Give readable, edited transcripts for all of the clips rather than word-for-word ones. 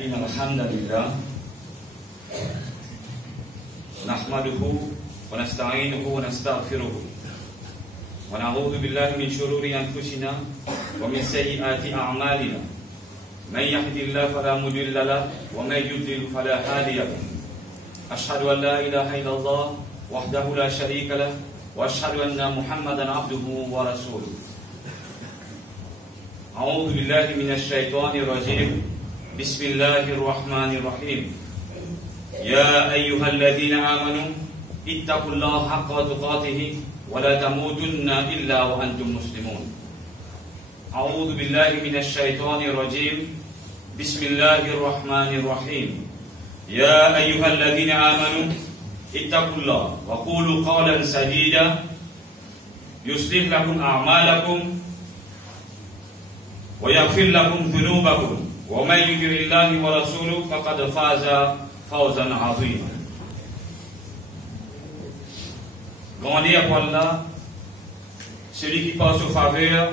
إن الحمد لله نحمده ونستعينه ونستغفره ونعوذ بالله من شرور أنفسنا ومن سيئات أعمالنا من يهد الله فلا مضل له ومن يضلل فلا هادي له أشهد أن لا إله إلا الله وحده لا شريك له وأشهد أن محمدا عبده ورسوله أعوذ بالله من الشيطان الرجيم بسم الله الرحمن الرحيم يا أيها الذين آمنوا اتقوا الله حق تقاته ولا تموتن إلا وأنتم مسلمون أعوذ بالله من الشيطان الرجيم بسم الله الرحمن الرحيم يا أيها الذين آمنوا اتقوا الله وقولوا قولا سديدا يصلح لكم أعمالكم ويغفر لكم ذنوبكم ومن يطع الله ورسوله فقد فاز فوزا عظيما. Grandeur pour Allah, celui qui passe aux faveurs,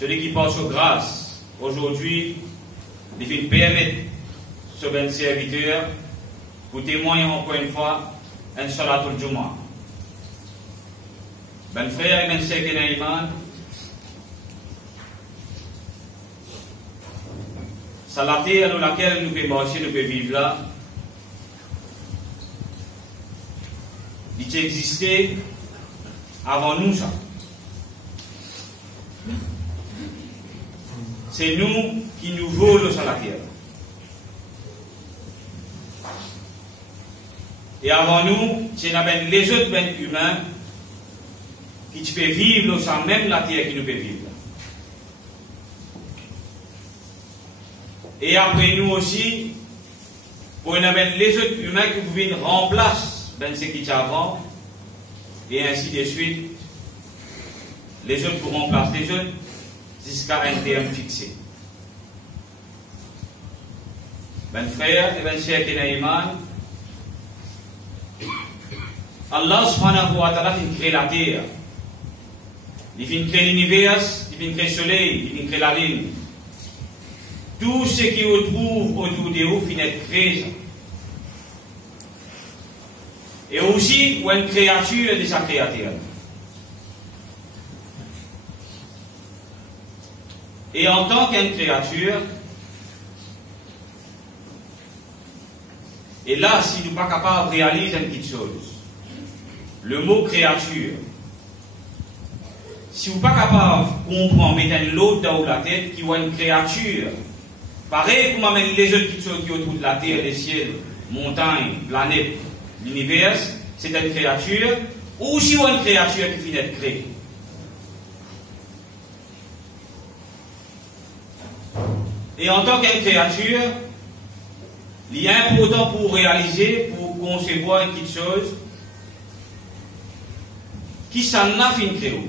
celui qui passe aux grâces. Aujourd'hui, il fait permettre ce ben serviteur pour témoigner encore une fois un salatul Jumu'ah. Ben frère et ben sœur qui n'ont iman, c'est la terre dans laquelle nous pouvons marcher, nous pouvons vivre là. Il existait avant nous ça. C'est nous qui nous volons sur la terre. Et avant nous, c'est les autres humains qui peuvent vivre sans même la terre qui nous peut vivre. Et après nous aussi, pour les autres humains qui viennent remplacer ce qui était avant, et ainsi de suite, les autres pour remplacer les autres jusqu'à un terme fixé. Ben frère et ben sœur qui n'ont iman, Allah subhanahu wa ta'ala vient créer la terre, il vient créer l'univers, il vient créer le soleil, il vient créer la lune. Tout ce qui se trouve autour de vous finit d'être créé. Et aussi, une créature de sa créature. Et en tant qu'une créature, et là, si nous ne sommes pas capables de réaliser une petite chose, le mot créature, si vous n'êtes pas capable de comprendre, mettez l'autre dans la tête qui est une créature, pareil comme les autres petites choses qui sont autour de la terre, les ciels, montagnes, planètes, l'univers, c'est une créature, ou aussi une créature qui finit d'être créée. Et en tant qu'une créature, il est important pour réaliser, pour concevoir une petite chose, qui s'en a fait créer.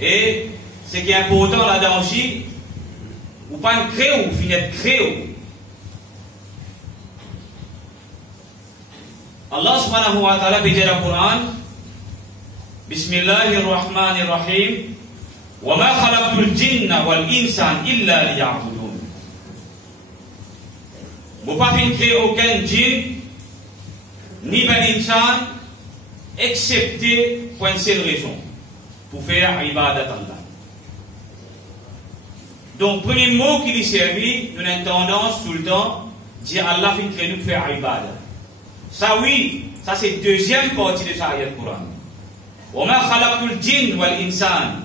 Et ce qui est important là-dedans aussi, ou pas une créer, ou finir de créer. Allah subhanahu wa ta'ala dit dans le Coran, Bismillahirrahmanirrahim, wa ma khalaqtul jinna wal insan illa liya'budun. Vous ne pouvez pas créer aucun djinn, ni ben insan, excepté pour une seule raison, pour faire ibadat Allah. Donc, premier mot qui lui servit, nous avons tendance tout le temps à dire Allah fait créer nous pour faire ibadah. Ça oui, ça c'est la deuxième partie de ça ayat Coran. وَمَا خَلَقْتُ الْجِنَّ وَالْإِنسَانَ.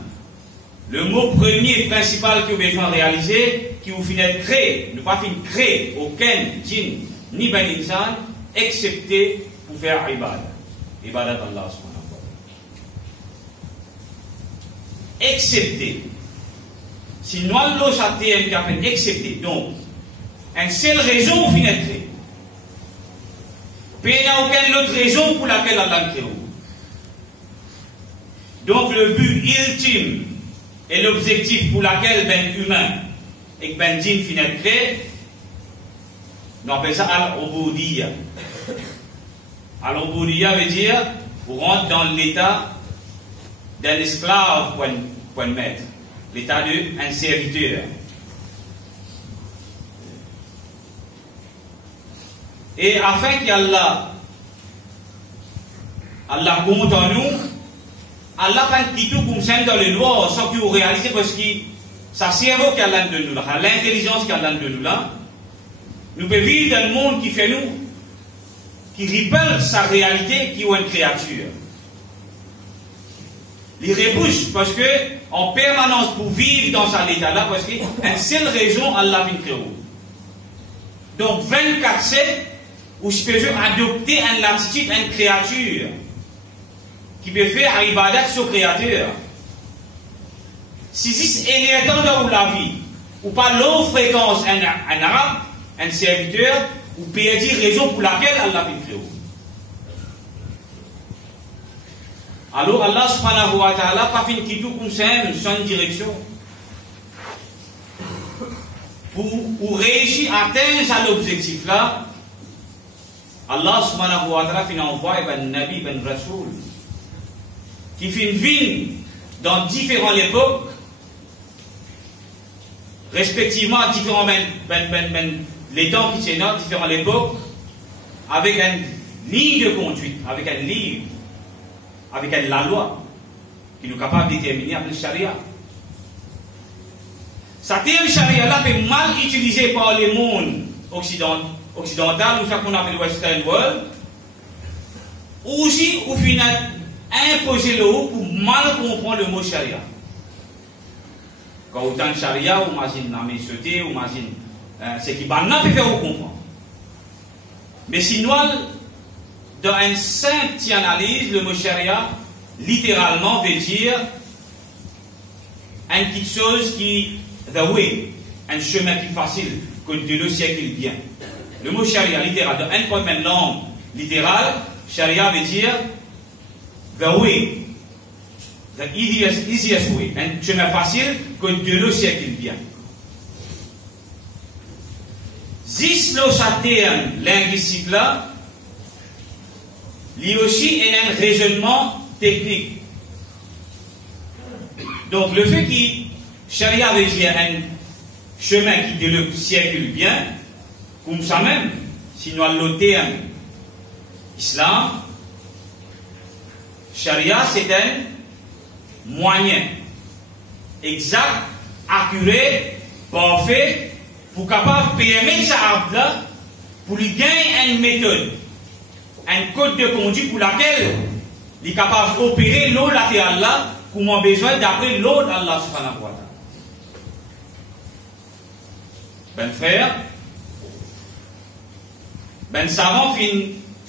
Le mot premier principal que vous avez besoin de réaliser, qui vous finit de créer, ne pas finir de créer aucun djinn ni ben insan, excepté pour faire ibadah. Ibadat Allah subhanahu wa ta'ala. Excepté. Sinon, Allah s'attend qui appelle excepté. Donc, une seule raison pour finir de créer. Puis il n'y a aucune autre raison pour laquelle Allah crée. Donc le but ultime et l'objectif pour laquelle ben humain et ben djinn finit de créer, on appelle ça al-ubudiyya. Al-ubudiyya veut dire pour rentrer dans l'état d'un esclave pour un maître. l'état d'un serviteur. Et afin qu'Allah compte en nous, Allah prend tout comme ça dans les lois, sans que vous réalisez, parce que ça cerveau qu'Allah de nous là, l'intelligence qu'Allah de nous là, nous pouvons vivre dans le monde qui fait nous, qui répète sa réalité, qui est une créature. Il repousse parce que, en permanence, pour vivre dans cet état-là, parce qu'une seule raison, Allah vient créer. Donc, 24/7, où je peux adopter une attitude, une créature, qui peut faire ibadat sur le créateur. Si c'est un état dans la vie, ou pas l'eau fréquence, un arabe, un serviteur, ou peut dire raison pour laquelle Allah vient créer. Alors Allah subhanahu wa ta'ala pas fait tout comme ça, sans direction. Pour réussir à atteindre cet objectif-là, Allah subhanahu wa ta'ala fait envoyer un Nabi, un Rasoul, qui fait une vie dans différentes époques, respectivement différents les temps qui sont dans différentes époques, avec une ligne de conduite, avec un livre, avec la loi, qui nous est capable de déterminer avec le charia. Cette charia-là peut mal utilisé par le monde occidental, ou ça qu'on appelle Western World, ou aussi, au final, imposer le haut pour mal comprendre le mot charia. Quand autant de charia, ou imagine la mécioté, ou imagine ce qui va pas faire comprendre. Mais sinon, dans une simple analyse, le mot charia, littéralement, veut dire une petite chose qui, the way, un chemin qui est facile, que de le siècle bien. Le mot charia, littéral, dans une première langue littérale, charia veut dire the way, the easiest way, un chemin facile, que de le siècle bien. Zis le terme linguistique là, lui aussi est un raisonnement technique. Donc le fait que charia veut dire un chemin qui de le siècle bien, comme ça même, sinon le terme islam, charia c'est un moyen exact, accuré, parfait, pour capable de permettre ça là, pour lui gagner une méthode, un code de conduite pour laquelle il est capable d'opérer l'eau latérale là, comme on a besoin d'après l'eau d'Allah subhanahu wa ta'ala. Ben frère, ben savant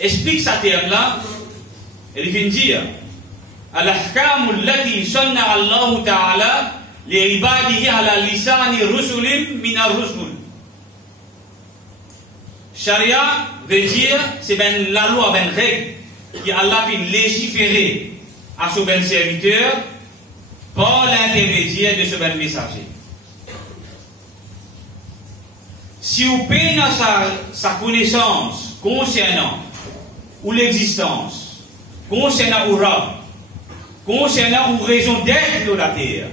explique ce terme là, et il vient dire al-ahkam allati sanna Allah ta'ala li ibadihi ala lisani rusulin min ar-rusul. Sharia veut dire c'est ben la loi, ben règle qui Allah fait légiférer à ce ben serviteur par l'intermédiaire de ce ben messager. Si vous payez sa connaissance concernant ou l'existence, concernant ou rab, concernant ou raison d'être de la terre,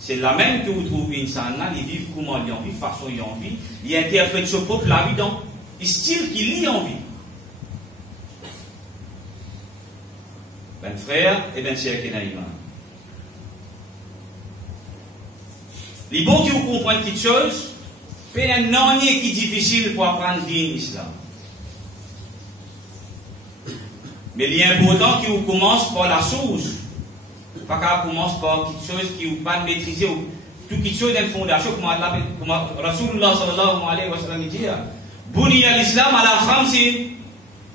c'est la même que vous trouvez une sana, ils vivent comment ils en vivent, façon ils en vivent, ils interprètent ce propre la vie dans le style qu'il lit en vie. Ben frère et ben sœur Kenaïma. Les bons qui vous comprennent quelque chose, c'est un nom qui est difficile pour apprendre l'islam. Mais l'important qui vous commence par la source. Pas qu'elle commence par quelque chose qui vous pas maîtriser, ou tout quelque chose d'une fondation, comme Rasulullah sallallahu alayhi wa sallam dit. Buni al-Islam ala khamsin.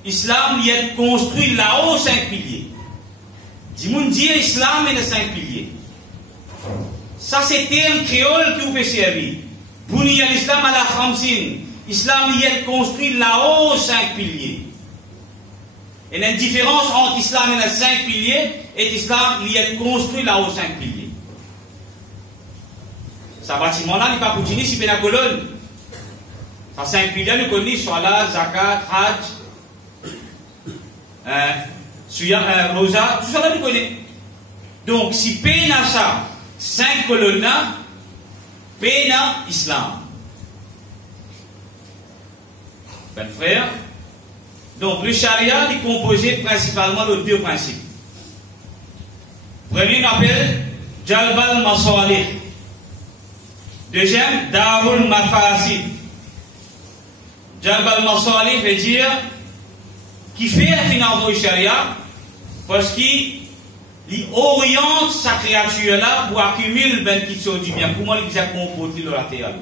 Islam il est construit là-haut 5 piliers. Dis-moi dire Islam est les 5 piliers. Ça c'est terme créole qui vous peut servir. Buni al-Islam ala khamsin. Islam il est construit là-haut 5 piliers. Il y a une différence entre l'islam et les 5 piliers et l'islam il est construit là-haut 5 piliers. Ce bâtiment-là n'est pas continué si bien la colonne. Ces 5 piliers nous connaissons Salat, Zakat, Hajj, Rosa, tout ça là nous connaissons. Donc si peine à ça, 5 colonnes, pena islam. Ben frère, donc le charia est composé principalement de 2 principes. Premier appelle Jalbal Masalih. Deuxième, Darul Mafasid. Jalbal Masalih veut dire qui fait finalement le charia parce qu'il oriente sa créature là pour accumuler ben qui sont du bien. Comment il a comporté le latéral.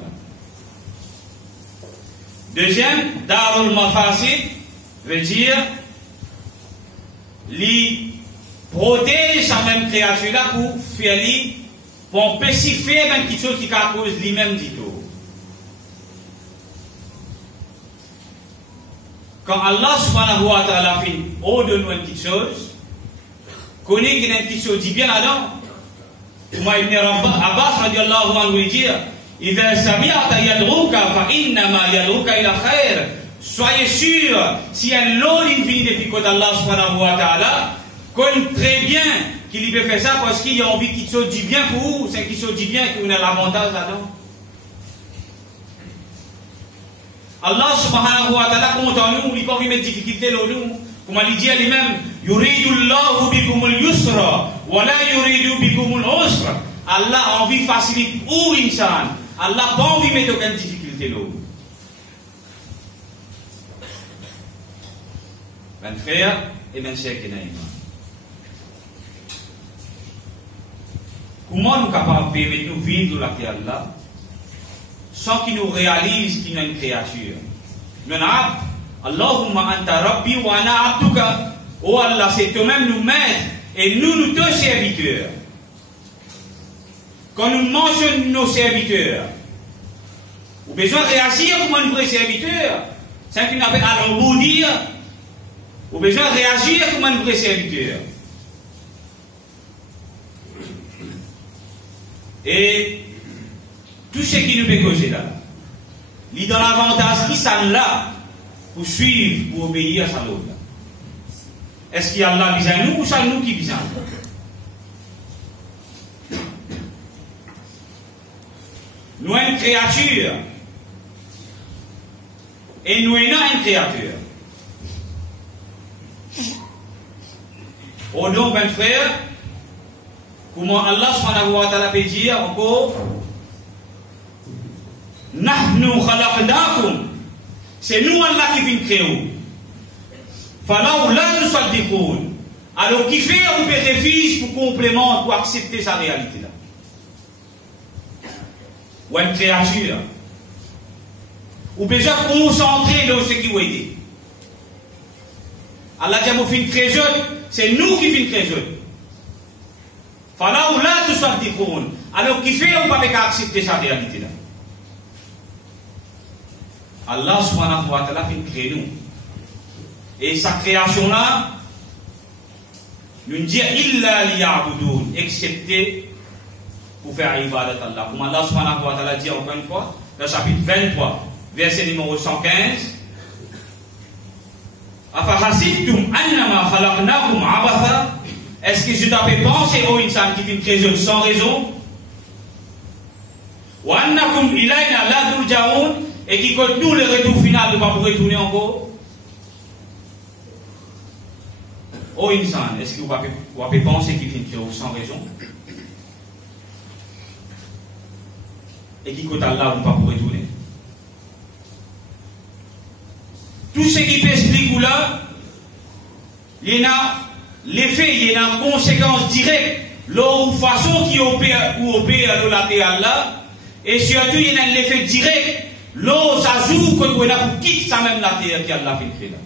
Deuxième, Darul Mafasid veut dire il protège sa même créature là pour faire lui pour pacifier même quelque chose qui cause lui-même dit tout. Quand Allah subhanahu wa ta'ala fait ordonne une petite chose, connaît qu'il y a une petite chose dit bien là-dedans. Moi Ibn Abbas radiallahu anhu dit إذا سمعت يدعوك فإنما يدعوك إلى خير. Soyez sûr, s'il y a l'eau infinie depuis côté Allah subhanahu wa ta'ala, connaît très bien qu'il peut faire ça parce qu'il a envie qu'il soit du bien pour vous, c'est qu'il soit du bien qu'on a l'avantage là-dedans. Allah subhanahu wa ta'ala compte en nous, il peut pas mettre de difficulté dans nous. Comme il dit à lui-même, Yuridu Allahu bikumul yusra, wa la yuridu bikumul usra. Allah a envie de faciliter ou insan. Allah n'a pas envie de mettre aucune difficulté là. Ben frère et ben sœur qui n'aiment pas. Comment nous sommes capables de permettre nous vivre dans la terre là sans qu'il nous réalise qu'il y a une créature? Nous avons Allahumma anta rabbi wa ana abduka. Oh Allah, c'est toi-même nous maîtres et nous te serviteurs. Quand nous mangeons nos serviteurs, nous avons besoin de réagir comme un vrai serviteur. C'est ce qu'on appelle al-ubudiyya. Nous avons besoin de réagir comme un vrai serviteur. Et tout ce qui nous peut causer là, il donne l'avantage qui s'en là pour suivre, pour obéir à sa loi. Est-ce qu'il y a Allah qui nous ou c'est nous qui besoin? Nous sommes une créature. Et nous sommes une créature. Au nom de mes frères, comment Allah subhanahu wa ta'ala peut dire encore Nahnu khalaqnakum. C'est nous Allah qui vient créer. Falaw la tusaddiqun. Alors qui fait un bénéfice pour complément, pour accepter sa réalité là? Ou une créature, ou déjà concentré dans ce qui vous aide. Allah dit à fin très jeune, c'est nous qui fin très jeune. Fala ou là tout ça dit qu'on. Alors qui fait on ne peut pas accepter sa réalité là. Allah subhanahu wa ta'ala fin crée nous. Et sa création là, nous dit illa liya'budun, excepté pour faire ibadat à Allah. Comme Allah subhanahu wa ta'ala dit encore une fois, le chapitre 23, verset numéro 115. Afahasibtum annama khalaqnakum abatha. Est-ce que je t'avais pensé au insan qui fait une création sans raison? Wa annakum ilayna la turja'un, et qui compte nous le retour final de ne pas vous retourner encore? Au insan, est-ce que vous avez pensé qu'il fait une création sans raison? Et qui compte Allah ou pas pour retourner. Tout ce qui peut expliquer là, il y a l'effet, il y a une conséquence directe, la façon qui opère le latéral là, et surtout il y a l'effet direct, l'eau s'ajoute quand on est là pour quitter ça même latéral qui a la fait là.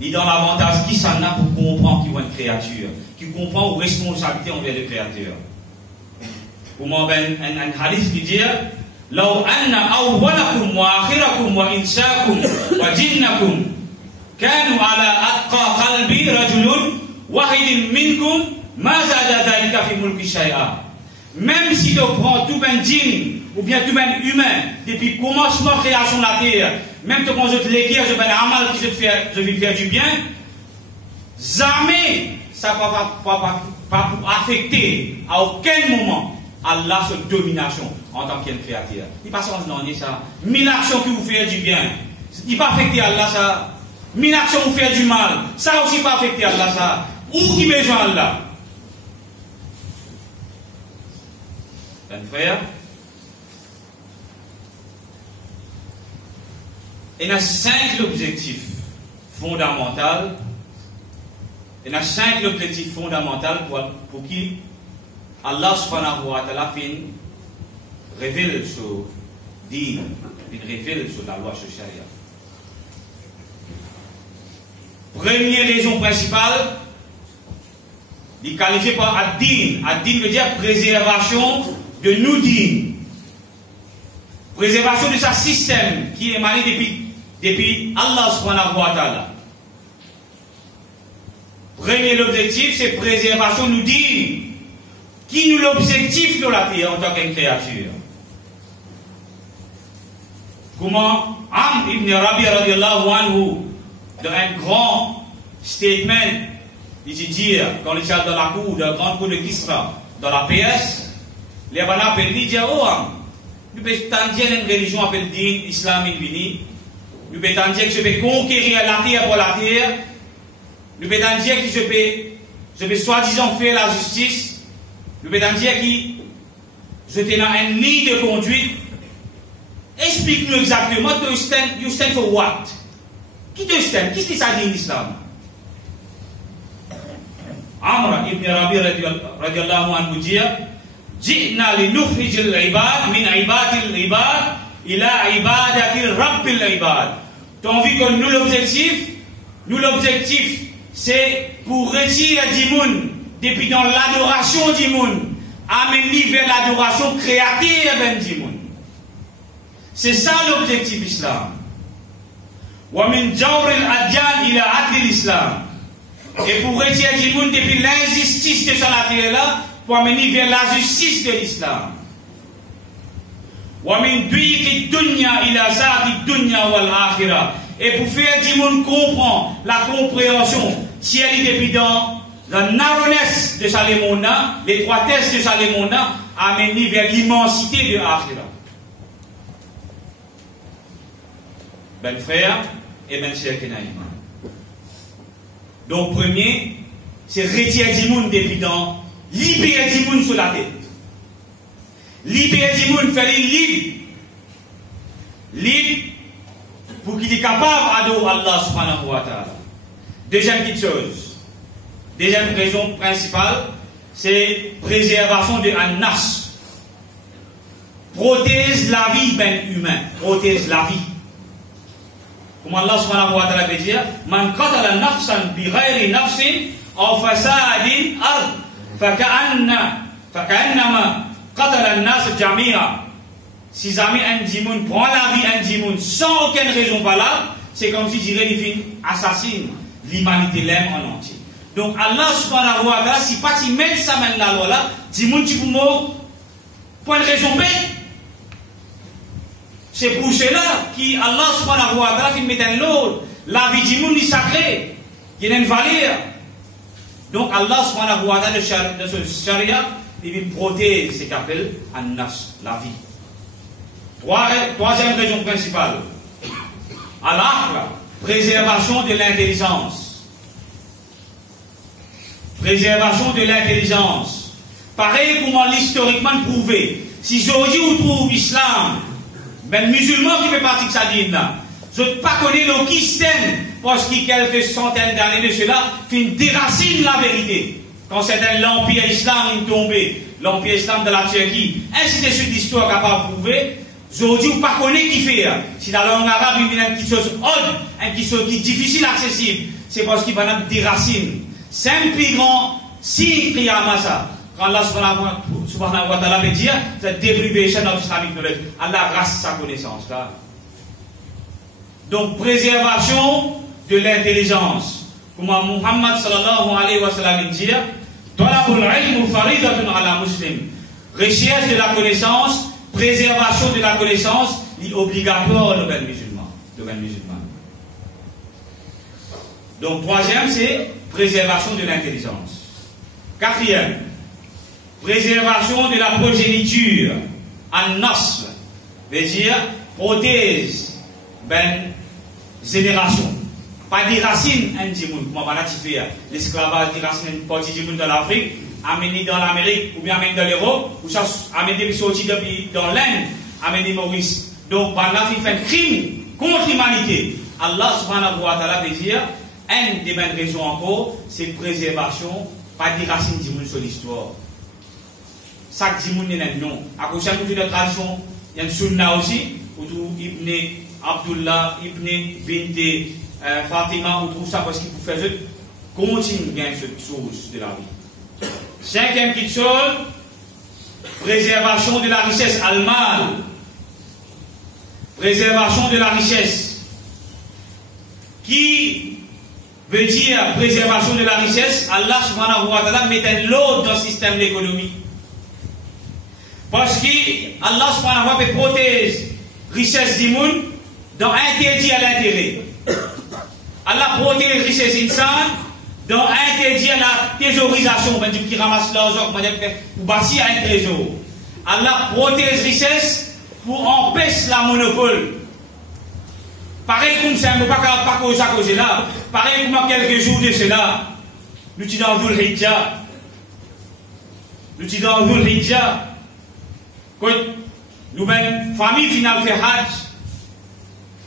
Il y a dans l'avantage qui s'en a pour comprendre qu'il y a une créature, qui comprend une responsabilité envers le créateur. Pour moi, un hadith qui dit لو أن أولكم وآخركم وإنساكم وجنكم كانوا على أتقى قلب رجل واحد منكم ما زاد ذلك في ملك شيئا. Même si tu prends tout ben djinn ou bien tout ben humain depuis le commencement de la création de la terre, même quand je te l'écrire, je vais amal qui je vais faire du bien, jamais ça ne va pas affecter à aucun moment Allah sa domination en tant qu'un créateur. Il passe en disant ça. Mille actions qui vous font du bien. Il ne va pas affecter Allah ça. Mille actions vous font du mal. Ça aussi pas affecter Allah ça. Où qui besoin Allah? Un frère. Il y a 5 objectifs fondamentaux. Il y a 5 objectifs fondamentaux pour qui Allah subhanahu wa ta'ala révèle sur din, révèle sur la loi sur Sharia. Première raison principale, il est qualifié par ad-din. Ad-din veut dire préservation de nous din. Préservation de sa système qui est émané depuis Allah subhanahu wa ta'ala. Premier objectif, c'est préservation de nous din. Qui nous l'objectif de la terre en tant qu'une créature? Comment Amr ibn Rabi radiallahu anhu, dans un grand statement, il dit, quand il est dans la cour, dans la grande cour de Kisra, dans la PS, les gens appellent, il dit, oh, nous pouvons dire une religion appelle din, islam invini, nous pouvons dire que je vais conquérir la terre pour la terre, nous pouvons dire que je vais soi-disant faire la justice, nous pouvons dire que je suis dans un lit de conduite. Explique-nous exactement, you stand for what? Qui te stand? Qu'est-ce que ça dit en islam? Amr ibn Rabi radiallahu anhu dit, Ji'na li nukhrijil ibad min ibadil ibad ila ibadatil rabbil ibad. Tu as envie que nous l'objectif, c'est pour retirer du monde depuis dans l'adoration du monde, amener vers l'adoration créative du monde. C'est ça l'objectif islam. Wa min jawril adyan ila adli l'islam. Et pour retirer du monde depuis l'injustice de ça là, pour amener vers la justice de l'islam. Wa min duiki dunya ila sa'ati dunya wal akhirah. Et pour faire du monde comprendre la compréhension, si elle est depuis dans la narrowness de Salémona, l'étroitesse de Salémona, amener vers l'immensité de l'Akhira. Ben frère et ben cher Kenaïma. Donc premier, c'est retirer du monde depuis dans, libérer du monde sur la tête. Libérer du monde, faire libre. Libre pour qu'il est capable d'adorer Allah subhanahu wa ta'ala. Deuxième petite chose. Deuxième raison principale, c'est préservation de an-nafs. Protège la vie ben humain. Protège la vie. Comme Allah subhanahu wa ta'ala veut dire, Man qatala nafsan bi ghayri nafsin aw fasadin ard faka'annama qatala an-nas jami'a. Si jamais un djimoun prend la vie d'un djimoun sans aucune raison valable, c'est comme si dirait il assassine l'humanité l'aime en entier. Donc Allah subhanahu wa ta'ala, si pas tu mets ça dans la loi là, djimoun tu peux mourir pour une raison bête. C'est pour cela qu'Allah subhanahu wa ta'ala met un lot. La vie djimoun est sacrée. Il y a une valeur. Donc Allah subhanahu wa ta'ala de ce charia, il protège ce qu'il appelle an-nafs, la vie. Troisième raison principale. Allah, préservation de l'intelligence. Préservation de l'intelligence. Pareil comment l'historiquement prouvé. Si aujourd'hui on trouve l'islam, ben musulman qui fait partie de sa dîne là, je ne pas connaître le Kistem, parce qu'il y a quelques centaines d'années de cela, fin déracine la vérité. Quand c'était l'empire islam est tombé, l'empire islam de la Turquie, ainsi de suite l'histoire capable de prouver. Aujourd'hui, on ne connaît pas qui fait. Si dans la langue arabe, il y a une petite chose odd, une petite chose qui est difficile accessible, c'est parce qu'il y a des racines. C'est un plus grand signe qu'il y a à ça. Quand Allah subhanahu wa ta'ala veut dire, c'est deprivation of Islamic knowledge. Allah rase sa connaissance là. Donc, préservation de l'intelligence. Comme Muhammad sallallahu alayhi wa sallam dit, Talabul ilmu faridatun ala muslim. Recherche de la connaissance, préservation de la connaissance est obligatoire le musulman. Donc troisième c'est préservation de l'intelligence. Quatrième, préservation de la progéniture, an-nasl, veut dire prothèse, ben, génération. Pas des racines, un dimoun, comment on va faire l'esclavage des racines, une partie du monde dans l'Afrique, amené dans l'Amérique, ou bien amené dans l'Europe, ou ça amené sorti dans l'Inde, amené Maurice. Donc, par là, il fait un crime contre l'humanité. Allah subhanahu wa ta'ala veut dire, une des bonnes raisons encore, c'est préservation, pas des racines du monde sur l'histoire. Chaque dimoun n'est non. À cause de la tradition, il y a une sunna aussi, où Ibn Abdullah, Ibn Bint Fatima, on trouve ça parce qu'il faut faire continue bien cette chose de la vie. Cinquième petite chose, préservation de la richesse, al-mal. Préservation de la richesse. Qui veut dire préservation de la richesse? Allah subhanahu wa ta'ala met un lot dans le système d'économie. Parce que Allah subhanahu wa ta'ala peut protéger richesse du monde dans interdit à l'intérêt. Allah protège richesse insan dans interdit à la thésaurisation, qui ramasse l'argent pour bâtir un trésor. Allah protège richesse pour empêcher la monopole. Pareil comme ça, on ne peut pas causer là. Pareil comme quelques jours de cela, nous disons dans Dhul Hijjah. Nous disons dans Dhul Hijjah. Quand nous avons famille finale fait Hajj,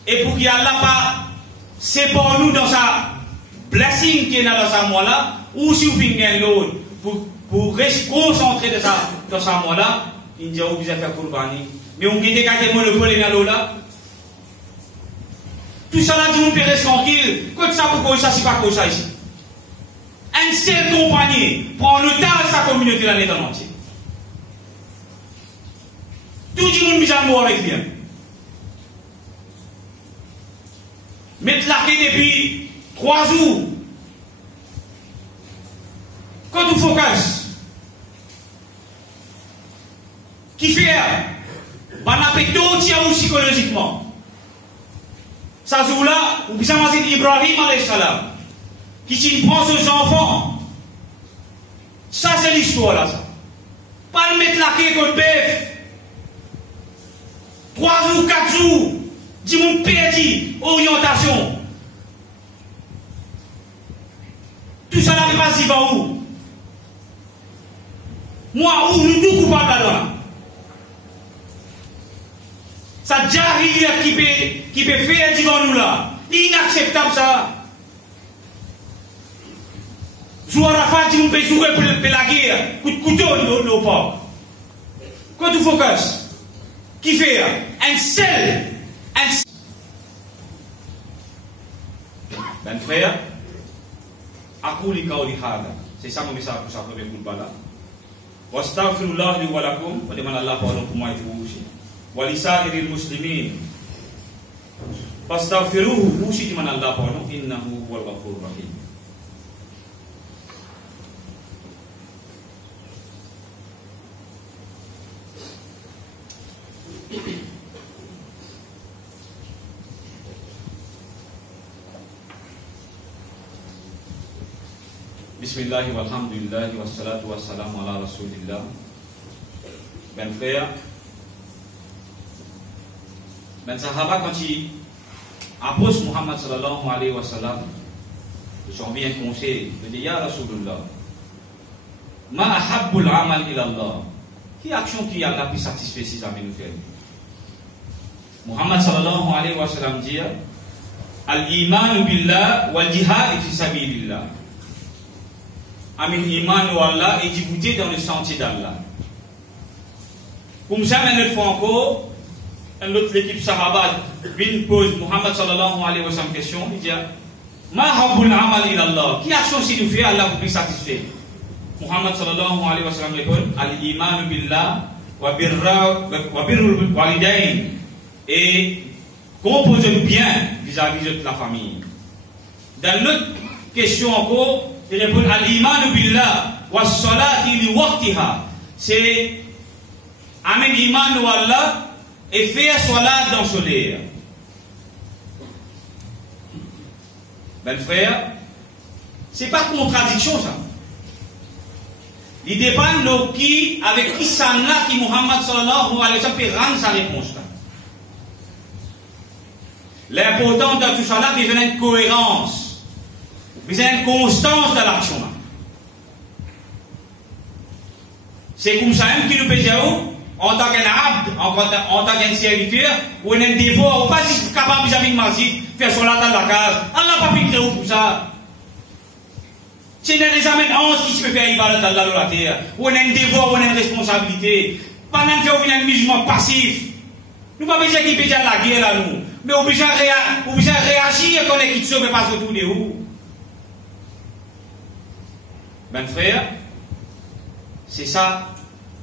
et pour qu'il Allah pas sépare nous dans sa blessing qui est là dans sa mois là, ou si vous finissez l'autre, pour rester concentré dans sa mois là, il dit obligé de faire Kurbani. Mais on quitte quand il monopole dans l'eau là. Tout ça là, tout le monde peut rester tranquille. Quand ça pour ça, c'est pas comme ça ici. Un seul compagnie prend le temps de sa communauté l'année dans l'entier. Tout le monde mis à mort avec lui. Mettre la quai depuis 3 jours. Quand tu focus, qui fait on appelle tout psychologiquement. Ça joue là, ou bien ça Ibrahim alayhi salam, qui prend ses enfants. Ça c'est l'histoire là. Ça. Pas le mettre la quai contre bœuf. 3 jours, 4 jours, 10 monde perdu, orientation. Tout ça là, ne pas si va où? Moi, où nous tous coupables là-dedans? Ça jahiliya qui peut faire devant nous là. Inacceptable ça. Zouarafat, tu peux jouer pour la guerre. Coup de couteau, nos pas. Quand tu focus, qui fait un seul. Ben frère, Akouli Kaoli Hada. C'est ça mon message pour ça, premier coup de balle. Wastaghfirullah li wa lakum. On demande à Allah pardon pour moi et pour vous aussi. ولسائر المسلمين فاستغفروه وشي من الله pardon إنه هو الغفور الرحيم. بسم الله والحمد لله والصلاة والسلام على رسول الله. Ben frère, ben sahabat quand il approche Muhammad sallallahu alayhi wa sallam, ils ont bien conseillé, il dit Ya Rasulullah, ma ahabbul amal ila Allah, qui action qui Allah plus satisfait si ça nous fait. Muhammad sallallahu alayhi wa sallam dit al-iman billah wal jihad fi sabilillah. Amin iman wa Allah et débouter dans le sentier d'Allah. Comme ça, une autre fois encore, une autre équipe sahaba pose Muhammad sallallahu alayhi wa sallam question, il dit ma habbul amal ila Allah, qui action si nous fait Allah vous plus satisfait. Muhammad sallallahu alayhi wa sallam répond al-iman billah wa birrul walidain, et composer bien vis-à-vis de la famille. Dans l'autre question encore, il répond al-iman billah wa salati li waqtiha, c'est amen iman wa Allah et faire salat dans son Ben frère, C'est pas contradiction ça. Il dépend de qui, avec qui ça n'a, qui Muhammad sallallahu alayhi wa sallam peut rendre sa réponse là. L'important de tout ça là, c'est une cohérence, c'est une constance dans l'action là. C'est comme ça même qui nous peut dire, en tant qu'un abd, en tant qu'un serviteur, ou un dévot, ou pas si c'est capable vis-à-vis de masjid, faire son latin de la case. Allah n'a pas fait créer pour ça. C'est un examen qui se peut faire ibadat Allah dans la terre, ou un dévot, ou une responsabilité. Pendant que vous venez un musulman passif, nous pas besoin qu'il peut dire la guerre là, nous. Mais obligé à réagir quand on est qui se peut pas se retourner où. Ben frère, c'est ça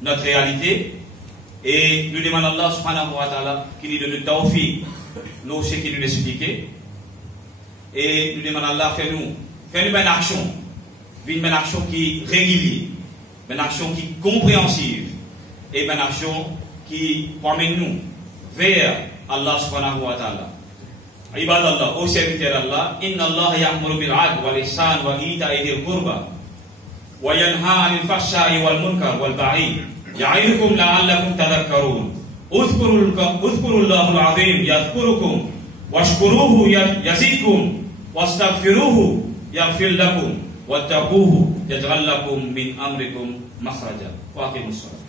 notre réalité. Et nous demandons à Allah subhanahu wa ta'ala qu'il nous donne le tawfiq, nous ce qu'il nous explique. Et nous demandons à Allah fais-nous une action qui est régulière, une action qui est compréhensive et une action qui promène nous vers Allah subhanahu wa ta'ala. Ibadallah, au serviteur d'Allah, inna Allah ya'muru bil 'adli wal ihsan wa ita'i dhil qurba wa yanha 'anil fahsha'i wal munkar wal baghi يعظكم لعلكم تذكرون اذكروا الله العظيم يذكركم واشكروه يزدكم واستغفروه يغفر لكم واتقوه يجعل لكم من امركم مخرجا واقيموا الصلاه